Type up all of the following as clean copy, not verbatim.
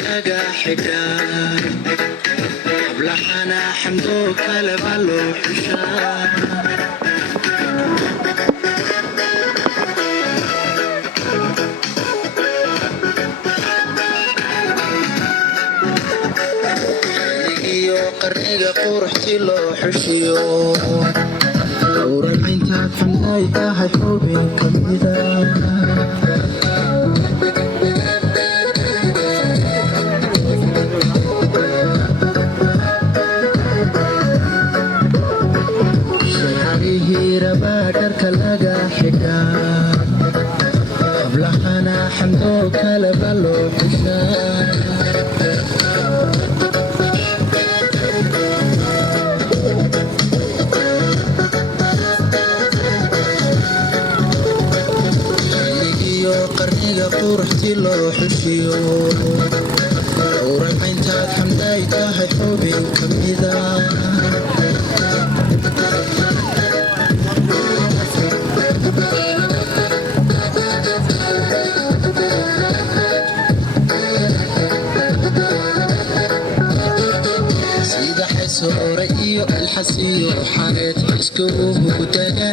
laga xigaa hablaxana xamdo kaleba loo xushaa xilligiyo qarniga quruxti loo xushiyo dhowran intaad xunay tahay xubin ka mida dharka laga xigaa hablaxana xamdo kaleba loo xushaa xilligiyo qarniga quruxti loo xushiyo dhowran intaad xamday tahay xubin ka mida sore iyo alxasiyo xareed iskugu taga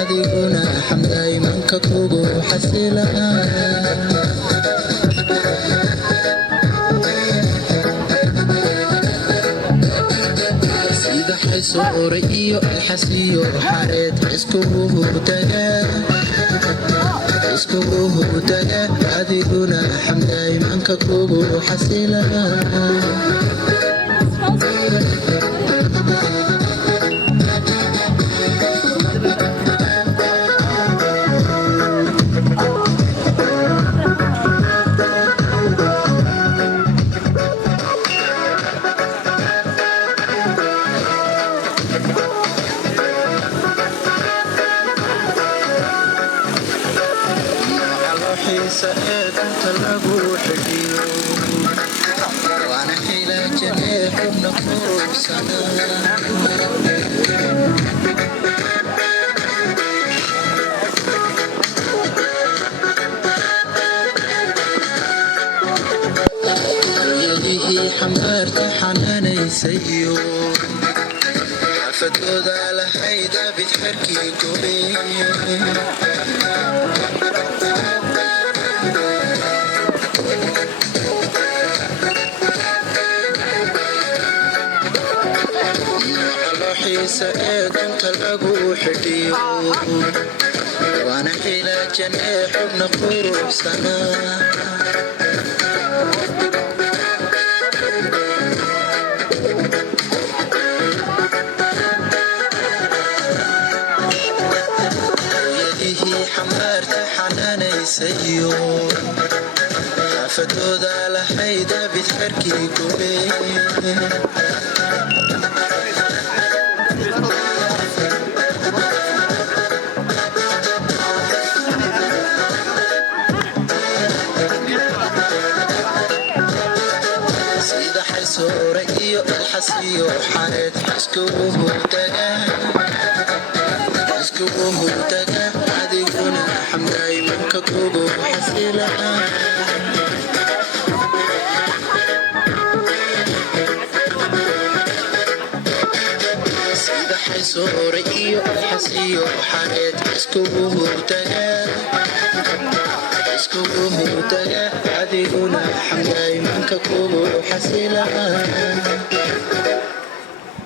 adiguna xamday manka kugu xasila sida sore iyo alxasiyo xareed iskugu taga adiguna xamday manka kugu xasila inta lagu xigiyo waana xilaajane xubna qurugsana hooyadihii xambaarta xanaanaysayo xaafadooda lahayd abid xerkii gobe ee dunta lagu xidiyo waana xilaajane xubna qurugsana hooyadihii xambaarta xanaanaysayo xaafadooda lahayd abid xerkii gobe sore iyo alxasiyo xareed iskugu taga adiguna xamday manka kugu xasila sida sore iyo alxasiyo xareed iskugu taga adiguna xamday manka kugu xasila